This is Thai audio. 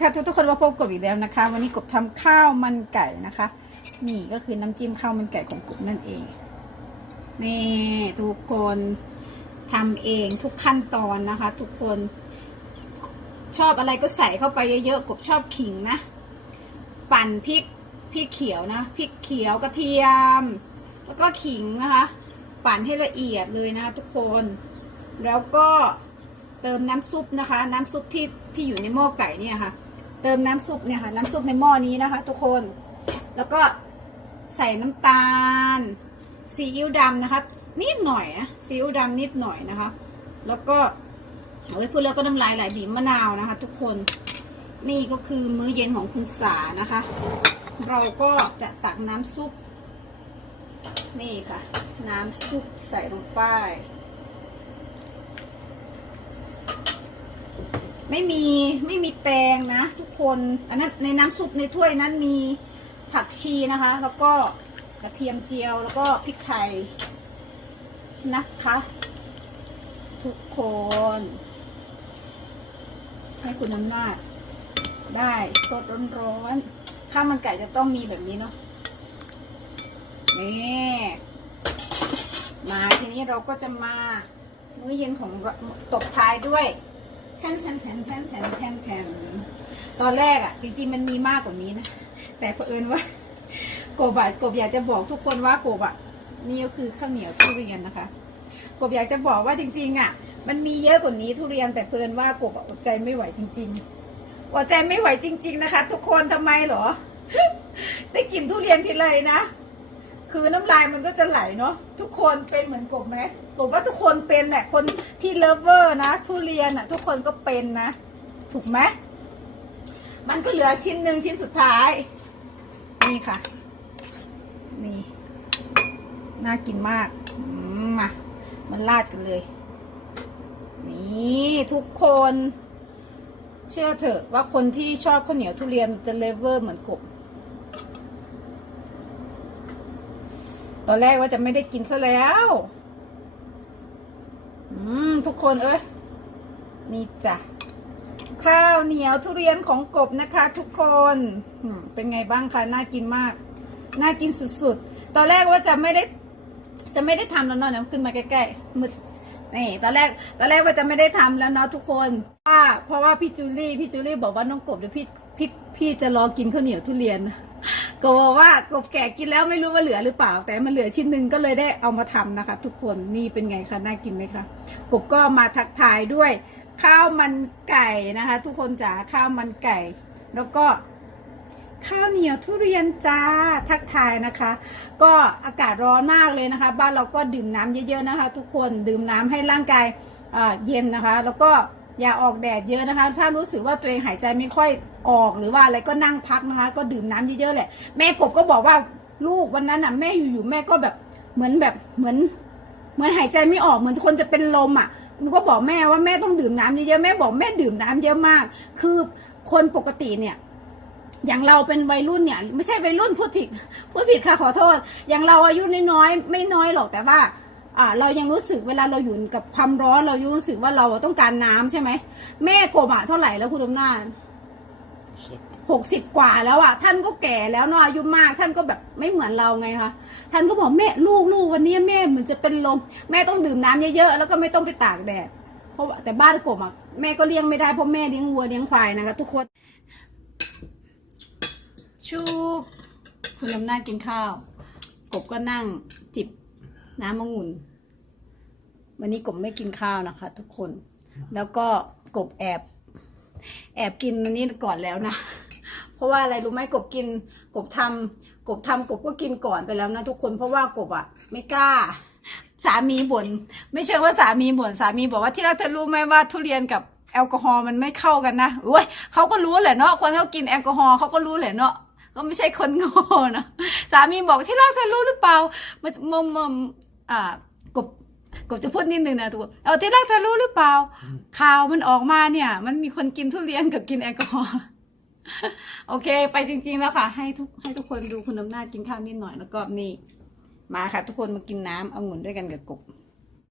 ค่ะทุกทุกคนมาพบกบอีกแล้วนะคะ วันนี้กบทำข้าวมันไก่นะคะ นี่ก็คือน้ำจิ้มข้าวมันไก่ของกบนั่นเอง นี่ทุกคนทำเองทุกขั้นตอนนะคะ ทุกคนชอบอะไรก็ใส่เข้าไปเยอะๆกบชอบขิงนะ ปั่นพริกพริกเขียวนะพริกเขียวกระเทียม แล้วก็ขิงนะคะ ปั่นให้ละเอียดเลยนะคะทุกคนแล้วก็เติมน้ำซุปนะคะ น้ำซุปที่ที่อยู่ในหม้อไก่เนี่ยค่ะ เติมน้ำซุปเนี่ยค่ะ น้ำซุปในหม้อนี้นะคะ ทุกคน แล้วก็ใส่น้ำตาลซีอิ๊วดำนะคะนิดหน่อยนะซีอิ๊วดำนิดหน่อยนะคะ แล้วก็เอาไว้พูดแล้วก็น้ำลายไหลบีบมะนาวนะคะ ทุกคนนี่ก็คือมื้อเย็นของคุณสานะคะ เราก็จะตักน้ำซุป นี่ค่ะ น้ำซุปใส่ลงไป ไม่มีไม่มีแตงนะทุกคนอันนั้นในน้ำซุปในถ้วยนั้นมีผักชีนะคะ แล้วก็กระเทียมเจียวแล้วก็พริกไทยนะคะ ทุกคน ให้คุณน้ำหน้าได้สดร้อนๆข้าวมันไก่จะต้องมีแบบนี้เนาะนี่มาทีนี้เราก็จะมามื้อเย็นของตบท้ายด้วย แทนแทนแทนแทนแทนแทนแทนตอนแรกอะ่ะ จริง ๆ มันมีมากกว่านี้นะ แต่เผอิญว่ากบอะกบอยากจะบอกทุกคนว่ากบอะนี่ก็คือข้าวเหนียวทุเรียนนะคะ กบอยากจะบอกว่าจริง ๆ อะ มันมีเยอะกว่านี้ทุเรียนแต่เพลินว่ากบอะอดใจไม่ไหวจริงๆอดใจไม่ไหวจริง ๆ นะคะ ทุกคนทำไมหรอ ได้กินทุเรียนทีไรนะ คือน้ำลายมันก็จะไหลเนาะทุกคนเป็นเหมือนกบไหมกบว่าทุกคนเป็นแหละคนที่เลเวอร์นะ ทุเรียนอะ ทุกคนก็เป็นนะ ถูกไหมมันก็เหลือชิ้นหนึ่งชิ้นสุดท้าย นี่ค่ะ นี่ น่ากินมากอืมมามันราดกันเลย นี่ทุกคน เชื่อเถอะว่าคนที่ชอบข้าวเหนียวทุเรียนจะเลเวอร์เหมือนกบ ตอนแรกว่าจะไม่ได้กินซะแล้ว อืม ทุกคนเอ้ย นี่จ้ะ ข้าวเหนียวทุเรียนของกบนะคะ ทุกคนเป็นไงบ้างคะ น่ากินมาก น่ากินสุดๆ ตอนแรกว่าจะไม่ได้ จะไม่ได้ทำแล้วเนาะขึ้นมาใกล้ๆมืดนี่ตอนแรกตอนแรกว่าจะไม่ได้ทำแล้วเนาะทุกคนว่าเพราะว่าพี่จูลี่พี่จูลี่บอกว่าน้องกบเดี๋ยวพี่พี่พี่จะรอกินข้าวเหนียวทุเรียน กบบอกว่ากบแก่กินแล้วไม่รู้ว่าเหลือหรือเปล่า แต่มันเหลือชิ้นหนึ่งก็เลยได้เอามาทำนะคะ ทุกคนนี่เป็นไงคะน่ากินไหมคะกบก็มาทักทายด้วย ข้าวมันไก่นะคะ ทุกคนจ๋าข้าวมันไก่ แล้วก็ข้าวเหนียวทุเรียนจ้าทักทายนะคะ ก็อากาศร้อนมากเลยนะคะ บ้านเราก็ดื่มน้ำเยอะๆนะคะ ทุกคนดื่มน้ำให้ร่างกายเย็นนะคะ แล้วก็ อย่าออกแดดเยอะนะคะ ถ้ารู้สึกว่าตัวเองหายใจไม่ค่อยออกหรือว่าอะไรก็นั่งพักนะคะ ก็ดื่มน้ำเยอะๆแหละ แม่กบก็บอกว่าลูกวันนั้นอะแม่อยู่ๆแม่ก็แบบเหมือนแบบเหมือน เหมือนหายใจไม่ออกเหมือนคนจะเป็นลมอะหนูก็บอกแม่ว่าแม่ต้องดื่มน้ำเยอะๆแม่บอกแม่ดื่มน้ำเยอะมาก คือคนปกติเนี่ย อย่างเราเป็นวัยรุ่นเนี่ย ไม่ใช่วัยรุ่นพูดผิดพูดผิดค่ะขอโทษ อย่างเราอายุน้อยๆไม่น้อยหรอกแต่ว่า เรายังรู้สึกเวลาเราอยู่กับความร้อนเรายังรู้สึกว่าเราต้องการน้ำใช่ไหมแม่กบอะเท่าไหร่แล้วคุณอำนาจหกสิบกว่าแล้วอะท่านก็แก่แล้วเนาะอายุมากท่านก็แบบไม่เหมือนเราไงคะท่านก็บอกแม่ลูกลูกวันนี้แม่เหมือนจะเป็นลม แม่ต้องดื่มน้ำเยอะๆแล้วก็ไม่ต้องไปตากแดดเพราะแต่บ้านกบอะแม่ก็เลี้ยงไม่ได้เพราะแม่เลี้ยงวัวเลี้ยงควายนะคะทุกคน ชูบคุณลำนาจกินข้าว กบก็นั่งจิบน้ำมะงุ่น วันนี้กบไม่กินข้าวนะคะ ทุกคน แล้วก็กบแอบ แอบกินอันนี้ก่อนแล้วนะ เพราะว่าอะไรรู้ไหมกบกิน กบทำกบทำกบก็กินก่อนไปแล้วนะทุกคน เพราะว่ากบอะ ไม่กล้า สามีบ่นไม่ใช่ว่าสามีบ่นสามีบอกว่าที่รักเธอรู้ไหมว่าทุเรียนกับแอลกอฮอล์มันไม่เข้ากันนะโอ้ยเขาก็รู้แหละเนาะคนเขากินแอลกอฮอล์เขาก็รู้แหละเนาะก็ไม่ใช่คนโง่นะสามีบอกที่รักเธอรู้หรือเปล่ามันมันมันอ่ากบ กบจะพูดนิดนึงนะทุกคนเอาที่รักเธอรู้หรือเปล่า ข่าวมันออกมาเนี่ย มันมีคนกินทุเรียนกับกินแอลกอฮอล์โอเค ไปจริง ๆ แล้วค่ะ ให้ทุกให้ทุกคนดูคุณอำนาจกินข้าวนิดหน่อยแล้วก็นี่ มาค่ะ ทุกคนมากินน้ำองุ่นด้วยกันกับกบ